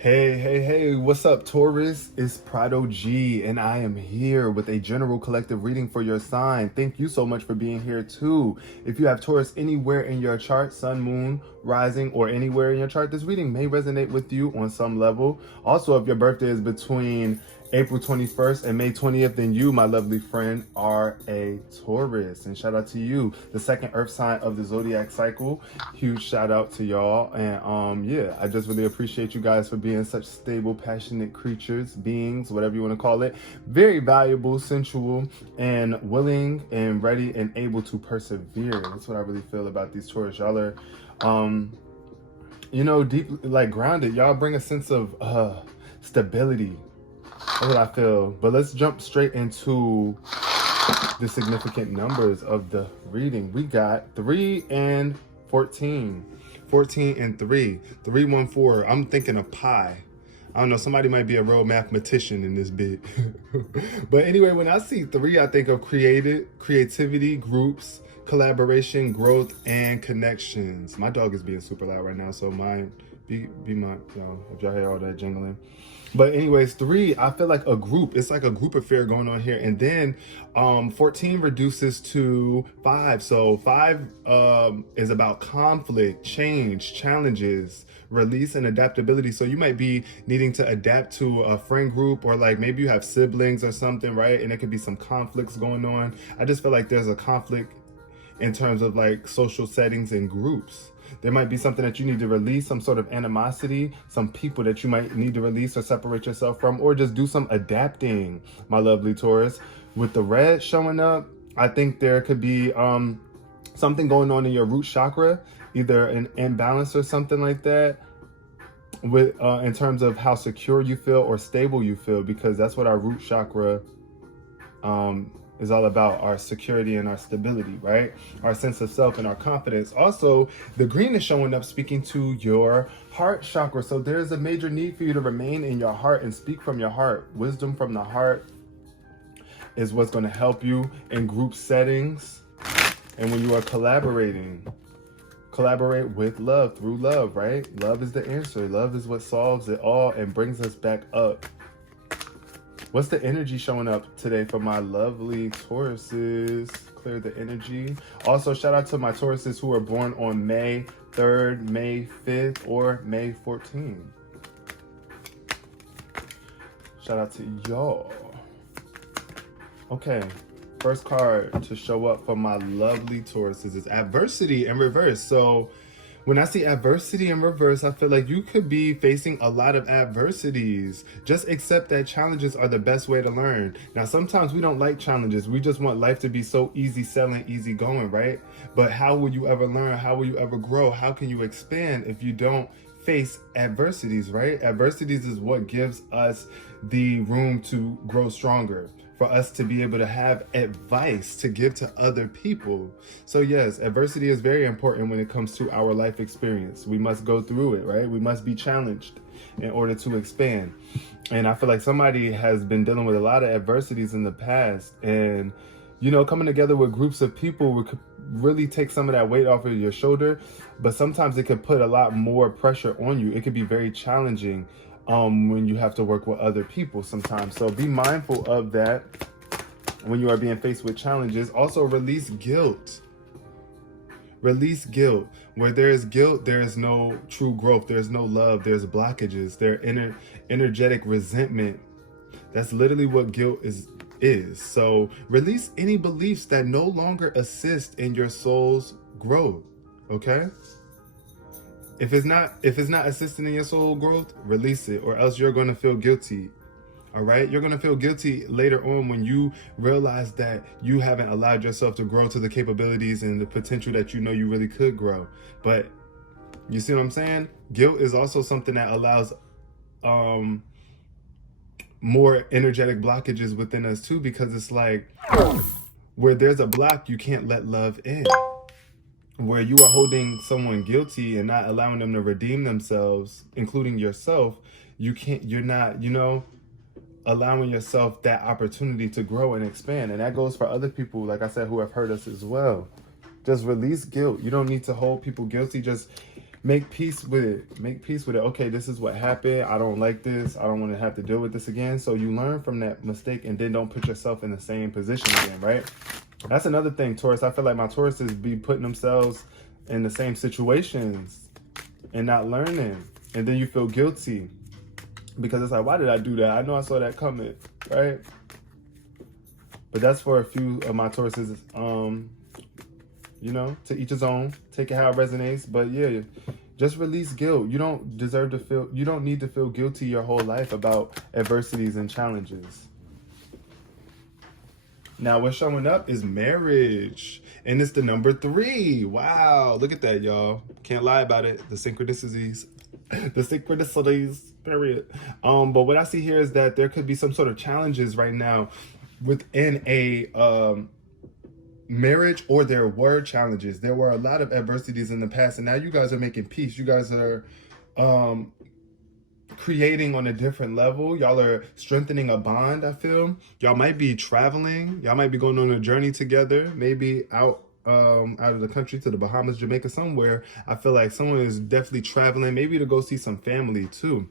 Hey, what's up, Taurus? It's Prado G, and I am here with a general collective reading for your sign. Thank you so much for being here, too. If you have Taurus anywhere in your chart, sun, moon, rising, or anywhere in your chart, this reading may resonate with you on some level. Also, if your birthday is between April 21st and May 20th, then you, my lovely friend, are a Taurus. And shout out to you, the second earth sign of the zodiac cycle. Huge shout out to y'all. And yeah, I just really appreciate you guys for being such stable, passionate creatures, beings, whatever you want to call it. Very valuable, sensual, and willing and ready and able to persevere. That's what I really feel about these Taurus. Y'all are deeply like grounded. Y'all bring a sense of stability. That's what I feel. But let's jump straight into the significant numbers of the reading. We got 3 and 14. 14 and 3. 314. I'm thinking of pi. I don't know, somebody might be a real mathematician in this bit. But anyway, when I see 3, I think of creativity, groups, collaboration, growth, and connections. My dog is being super loud right now, so be my, if y'all hear all that jingling. But anyways, 3, I feel like a group. It's like a group affair going on here. And then 14 reduces to 5. So 5 is about conflict, change, challenges, release, and adaptability. So you might be needing to adapt to a friend group, or like maybe you have siblings or something, right? And there could be some conflicts going on. I just feel like there's a conflict in terms of like social settings and groups. There might be something that you need to release, some sort of animosity, some people that you might need to release or separate yourself from, or just do some adapting, my lovely Taurus. With the red showing up, I think there could be something going on in your root chakra, either an imbalance or something like that, with in terms of how secure you feel or stable you feel, because that's what our root chakra is all about, our security and our stability, right? Our sense of self and our confidence. Also, the green is showing up speaking to your heart chakra. So there's a major need for you to remain in your heart and speak from your heart. Wisdom from the heart is what's going to help you in group settings. And when you are collaborating, collaborate with love, through love, right? Love is the answer. Love is what solves it all and brings us back up. What's the energy showing up today for my lovely Tauruses? Clear the energy. Also, shout out to my Tauruses who are born on May 3rd, May 5th, or May 14th. Shout out to y'all. Okay, first card to show up for my lovely Tauruses is adversity in reverse. So when I see adversity in reverse, I feel like you could be facing a lot of adversities. Just accept that challenges are the best way to learn. Now, sometimes we don't like challenges. We just want life to be so easy selling, easy going, right? But how will you ever learn? How will you ever grow? How can you expand if you don't face adversities, right? Adversities is what gives us the room to grow stronger, for us to be able to have advice to give to other people. So yes, adversity is very important when it comes to our life experience. We must go through it, right? We must be challenged in order to expand. And I feel like somebody has been dealing with a lot of adversities in the past, and coming together with groups of people would really take some of that weight off of your shoulder, but sometimes it could put a lot more pressure on you. It could be very challenging when you have to work with other people sometimes. So be mindful of that when you are being faced with challenges. Also, release guilt. Release guilt. Where there is guilt, there is no true growth. There's no love. There's blockages. There's energetic resentment. That's literally what guilt is. So release any beliefs that no longer assist in your soul's growth. Okay? If it's not assisting in your soul growth, release it, or else you're going to feel guilty. All right? You're going to feel guilty later on when you realize that you haven't allowed yourself to grow to the capabilities and the potential that you really could grow. But you see what I'm saying? Guilt is also something that allows more energetic blockages within us too, because it's like where there's a block, you can't let love in. Where you are holding someone guilty and not allowing them to redeem themselves, including yourself, you're not, allowing yourself that opportunity to grow and expand. And that goes for other people, like I said, who have hurt us as well. Just release guilt. You don't need to hold people guilty. Just Make peace with it. Make peace with it. Okay, this is what happened. I don't like this. I don't want to have to deal with this again. So you learn from that mistake and then don't put yourself in the same position again, right? That's another thing, Taurus. I feel like my Tauruses be putting themselves in the same situations and not learning. And then you feel guilty because it's like, why did I do that? I know I saw that coming, right? But that's for a few of my Tauruses. You know, to each his own. Take it how it resonates. But yeah, just release guilt. You don't deserve to feel, you don't need to feel guilty your whole life about adversities and challenges. Now what's showing up is marriage. And it's the number 3. Wow. Look at that, y'all. Can't lie about it. The synchronicities. The synchronicities, period. But what I see here is that there could be some sort of challenges right now within a marriage, or there were challenges. There were a lot of adversities in the past, and now you guys are making peace. You guys are creating on a different level. Y'all are strengthening a bond, I feel. Y'all might be traveling. Y'all might be going on a journey together, maybe out of the country to the Bahamas, Jamaica, somewhere. I feel like someone is definitely traveling, maybe to go see some family too.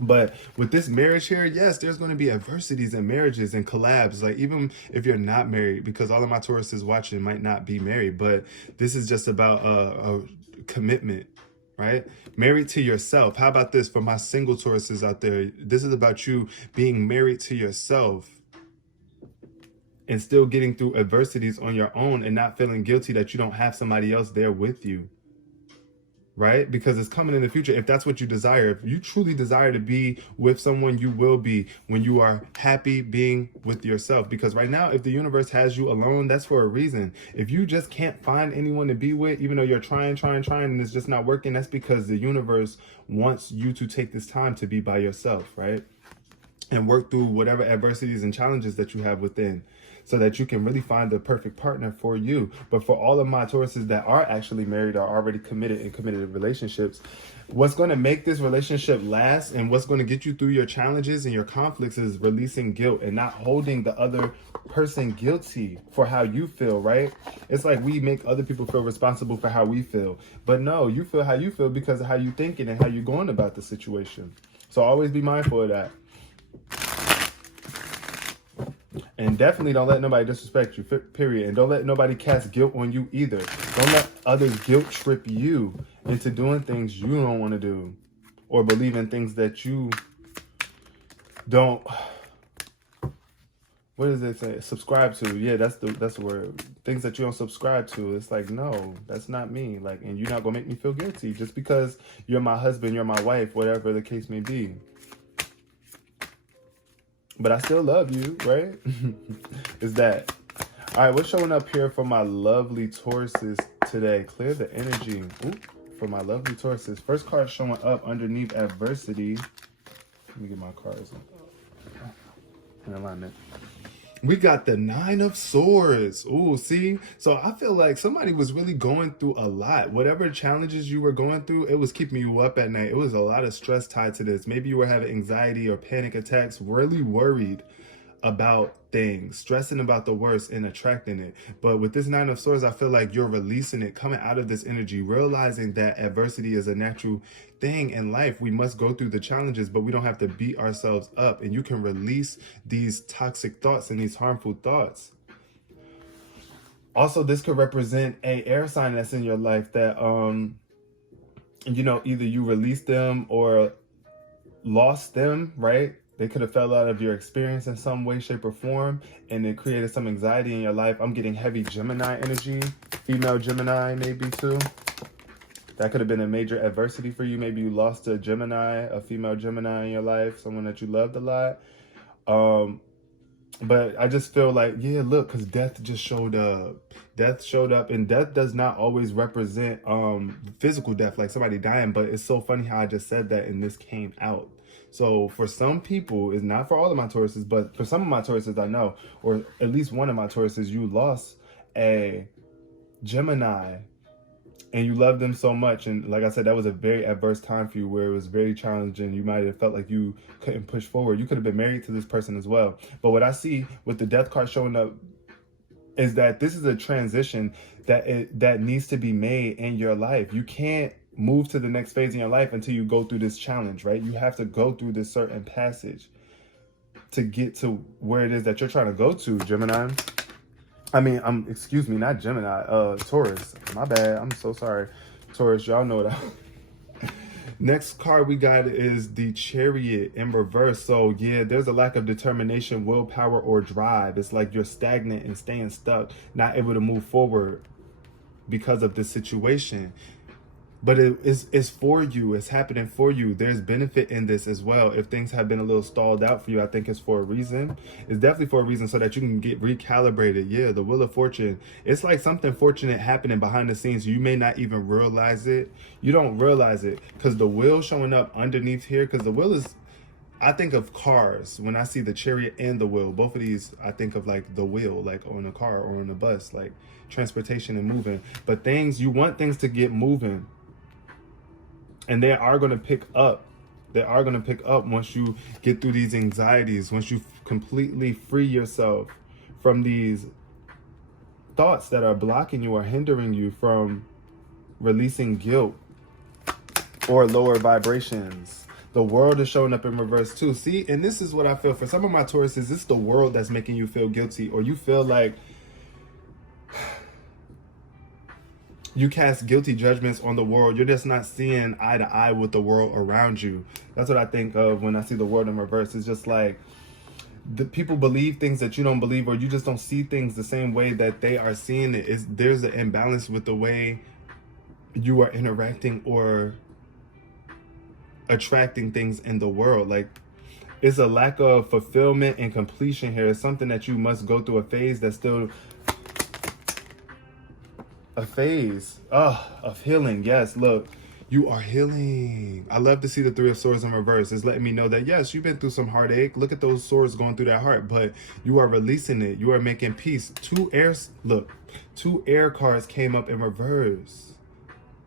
But with this marriage here, yes, there's going to be adversities in marriages and collabs. Like, even if you're not married, because all of my Tauruses watching might not be married, but this is just about a commitment, right? Married to yourself. How about this for my single Tauruses out there? This is about you being married to yourself and still getting through adversities on your own and not feeling guilty that you don't have somebody else there with you. Right? Because it's coming in the future. If that's what you desire, if you truly desire to be with someone, you will be when you are happy being with yourself. Because right now, if the universe has you alone, that's for a reason. If you just can't find anyone to be with, even though you're trying, and it's just not working, that's because the universe wants you to take this time to be by yourself, right? And work through whatever adversities and challenges that you have within, so that you can really find the perfect partner for you. But for all of my Tauruses that are actually married, are already committed in committed relationships, what's going to make this relationship last and what's going to get you through your challenges and your conflicts is releasing guilt and not holding the other person guilty for how you feel, right? It's like we make other people feel responsible for how we feel. But no, you feel how you feel because of how you thinking and how you're going about the situation. So always be mindful of that. And definitely don't let nobody disrespect you, period. And don't let nobody cast guilt on you either. Don't let others guilt trip you into doing things you don't want to do, or believe in things that you don't, what does it say? Subscribe to. Yeah, that's the word. Things that you don't subscribe to. It's like, no, that's not me. Like, and you're not gonna make me feel guilty just because you're my husband, you're my wife, whatever the case may be. But I still love you, right? Is that. All right, what's showing up here for my lovely Tauruses today? Clear the energy. Ooh, for my lovely Tauruses. First card showing up underneath adversity. Let me get my cards in alignment. We got the 9 of Swords. Ooh, see? So I feel like somebody was really going through a lot. Whatever challenges you were going through, it was keeping you up at night. It was a lot of stress tied to this. Maybe you were having anxiety or panic attacks, really worried about things, stressing about the worst and attracting it. But with this 9 of Swords, I feel like you're releasing it, coming out of this energy, realizing that adversity is a natural thing in life. We must go through the challenges, but we don't have to beat ourselves up. And you can release these toxic thoughts and these harmful thoughts. Also, this could represent a air sign that's in your life that, you know, either you released them or lost them, right? They could have fell out of your experience in some way, shape, or form, and it created some anxiety in your life. I'm getting heavy Gemini energy, female Gemini maybe too. That could have been a major adversity for you. Maybe you lost a Gemini, a female Gemini in your life, someone that you loved a lot. But I just feel like, yeah, look, because death just showed up. Death showed up, and death does not always represent physical death, like somebody dying. But it's so funny how I just said that and this came out. So for some people, it's not for all of my Tauruses, but for some of my Tauruses I know, or at least one of my Tauruses, you lost a Gemini and you loved them so much. And like I said, that was a very adverse time for you where it was very challenging. You might have felt like you couldn't push forward. You could have been married to this person as well. But what I see with the death card showing up is that this is a transition that needs to be made in your life. You can't move to the next phase in your life until you go through this challenge, right? You have to go through this certain passage to get to where it is that you're trying to go to, Gemini. I mean, excuse me, not Gemini, Taurus. My bad. I'm so sorry. Taurus, y'all know that. Next card we got is the Chariot in reverse. So yeah, there's a lack of determination, willpower, or drive. It's like you're stagnant and staying stuck, not able to move forward because of this situation. But it's for you. It's happening for you. There's benefit in this as well. If things have been a little stalled out for you, I think it's for a reason. It's definitely for a reason so that you can get recalibrated. Yeah, the Wheel of Fortune. It's like something fortunate happening behind the scenes. You may not even realize it. You don't realize it because the wheel showing up underneath here, because the wheel is, I think of cars. When I see the Chariot and the wheel, both of these, I think of like the wheel, like on a car or on a bus, like transportation and moving. But things, you want things to get moving. And they are going to pick up. They are going to pick up once you get through these anxieties, once you completely free yourself from these thoughts that are blocking you or hindering you from releasing guilt or lower vibrations. The world is showing up in reverse too. See, and this is what I feel for some of my Tauruses. It's the world that's making you feel guilty, or you feel like you cast guilty judgments on the world. You're just not seeing eye to eye with the world around you. That's what I think of when I see the world in reverse. It's just like the people believe things that you don't believe, or you just don't see things the same way that they are seeing it. There's an imbalance with the way you are interacting or attracting things in the world. Like, it's a lack of fulfillment and completion here. It's something that you must go through a phase that's still a phase of healing. Yes, look, you are healing. I love to see the Three of Swords in reverse. It's letting me know that yes, you've been through some heartache. Look at those swords going through that heart, but you are releasing it. You are making peace. Two air cards came up in reverse.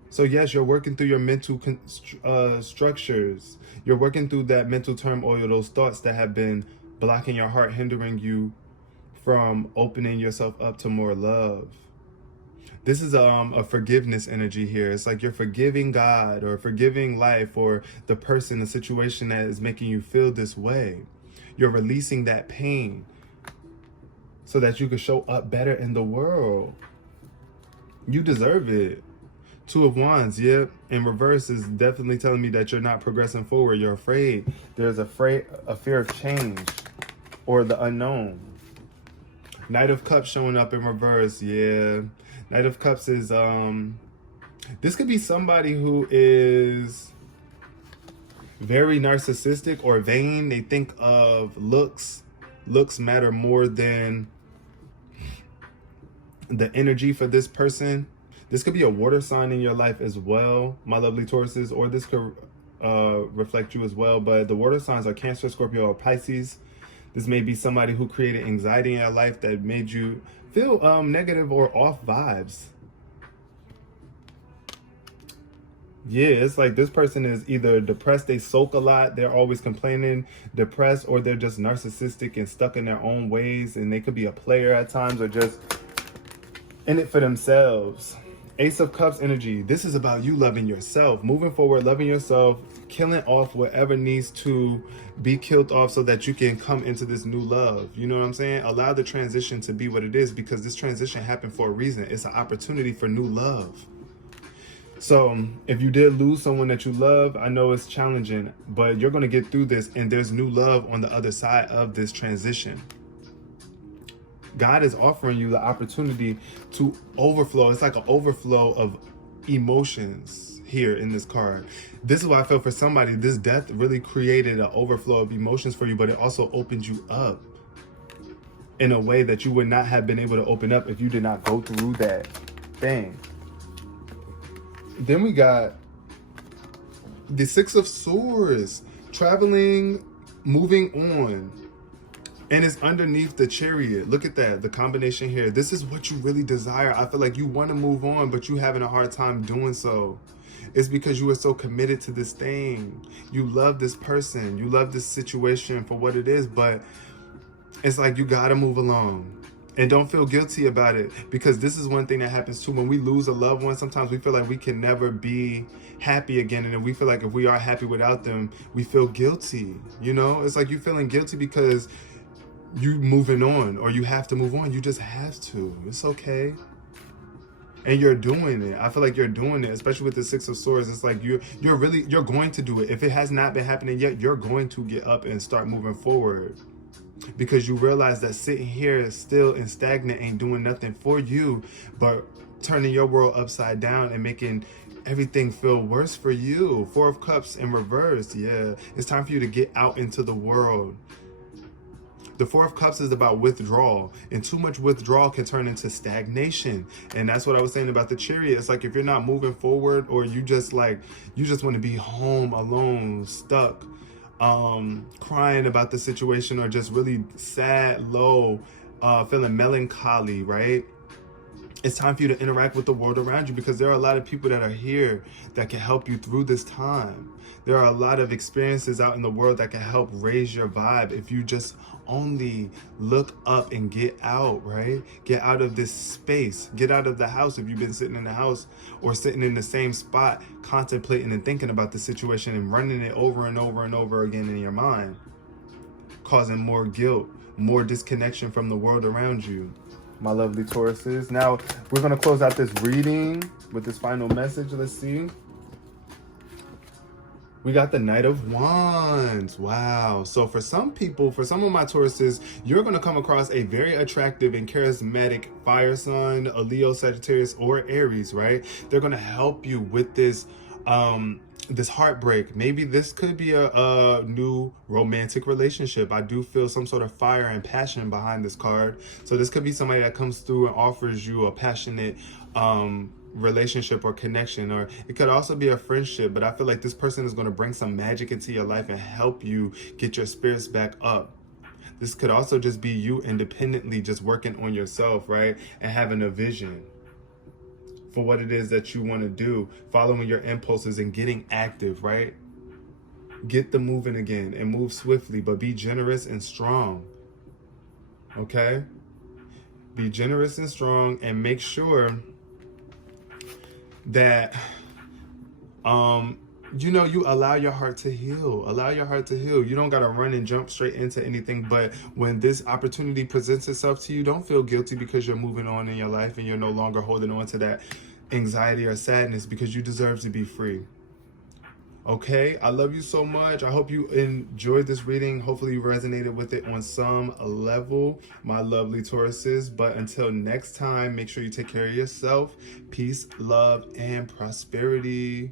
So yes, you're working through your mental structures. You're working through that mental turmoil, those thoughts that have been blocking your heart, hindering you from opening yourself up to more love. This is a forgiveness energy here. It's like you're forgiving God or forgiving life or the person, the situation that is making you feel this way. You're releasing that pain so that you can show up better in the world. You deserve it. Two of Wands, yeah, in reverse is definitely telling me that you're not progressing forward. You're afraid. There's a fear of change or the unknown. Knight of Cups showing up in reverse, yeah. Knight of Cups is, this could be somebody who is very narcissistic or vain. They think of looks. Looks matter more than the energy for this person. This could be a water sign in your life as well, my lovely Tauruses, or this could reflect you as well. But the water signs are Cancer, Scorpio, or Pisces. This may be somebody who created anxiety in your life that made you feel negative or off vibes. Yeah, it's like this person is either depressed, they sulk a lot, they're always complaining, depressed, or they're just narcissistic and stuck in their own ways, and they could be a player at times or just in it for themselves. Ace of Cups energy. This is about you loving yourself, moving forward, loving yourself, killing off whatever needs to be killed off so that you can come into this new love. You know what I'm saying? Allow the transition to be what it is, because this transition happened for a reason. It's an opportunity for new love. So if you did lose someone that you love, I know it's challenging, but you're going to get through this, and there's new love on the other side of this transition. God is offering you the opportunity to overflow. It's like an overflow of emotions here in this card. This is why I feel for somebody, this death really created an overflow of emotions for you, but it also opened you up in a way that you would not have been able to open up if you did not go through that thing. Then we got the Six of Swords, traveling, moving on. And it's underneath the Chariot. Look at that, the combination here. This is what you really desire. I feel like you want to move on, but you're having a hard time doing so. It's because you are so committed to this thing. You love this person. You love this situation for what it is, but it's like you got to move along. And don't feel guilty about it, because this is one thing that happens too. When we lose a loved one, sometimes we feel like we can never be happy again. And then we feel like if we are happy without them, we feel guilty. You know, it's like you feeling guilty because you moving on, or you have to move on. You just have to. It's okay. And you're doing it. I feel like you're doing it, especially with the Six of Swords. It's like you're going to do it. If it has not been happening yet, you're going to get up and start moving forward. Because you realize that sitting here still and stagnant ain't doing nothing for you, but turning your world upside down and making everything feel worse for you. Four of Cups in reverse. Yeah, it's time for you to get out into the world. The Four of Cups is about withdrawal, and too much withdrawal can turn into stagnation. And that's what I was saying about the Chariot. It's like if you're not moving forward, or you just want to be home alone, stuck, crying about the situation, or just really sad, low, feeling melancholy, right? It's time for you to interact with the world around you, because there are a lot of people that are here that can help you through this time. There are a lot of experiences out in the world that can help raise your vibe if you just only look up and get out, right? Get out of this space. Get out of the house if you've been sitting in the house, or sitting in the same spot, contemplating and thinking about the situation and running it over and over and over again in your mind, causing more guilt, more disconnection from the world around you. My lovely Tauruses. Now, we're going to close out this reading with this final message. Let's see. We got the Knight of Wands. Wow. So for some people, for some of my Tauruses, you're going to come across a very attractive and charismatic fire sign, a Leo, Sagittarius, or Aries, right? They're going to help you with this this heartbreak. Maybe this could be a new romantic relationship. I do feel some sort of fire and passion behind this card. So this could be somebody that comes through and offers you a passionate relationship or connection, or it could also be a friendship. But I feel like this person is going to bring some magic into your life and help you get your spirits back up. This could also just be you independently just working on yourself, right? And having a vision for what it is that you want to do, following your impulses and getting active, right? Get the moving again and move swiftly, but be generous and strong. Okay? Be generous and strong, and make sure that you allow your heart to heal. Allow your heart to heal. You don't got to run and jump straight into anything, but when this opportunity presents itself to you, don't feel guilty because you're moving on in your life and you're no longer holding on to that anxiety or sadness, because you deserve to be free. Okay, I love you so much. I hope you enjoyed this reading. Hopefully you resonated with it on some level, my lovely Tauruses. But until next time, make sure you take care of yourself. Peace, love, and prosperity.